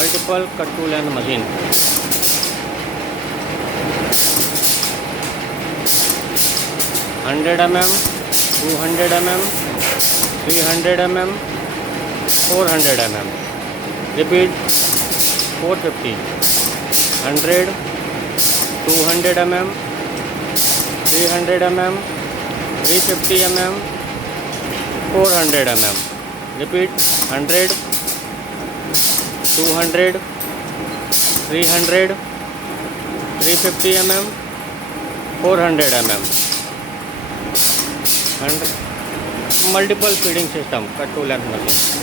multiple cut tool and machine. Hundred mm, 200 mm, 300 mm, 400 mm. Repeat. 450, 100, 200 mm, 300 mm, 350 mm, 400 mm. Repeat. 100, 200, 300, 350 mm, 400 mm. And multiple feeding system cut tool and machine.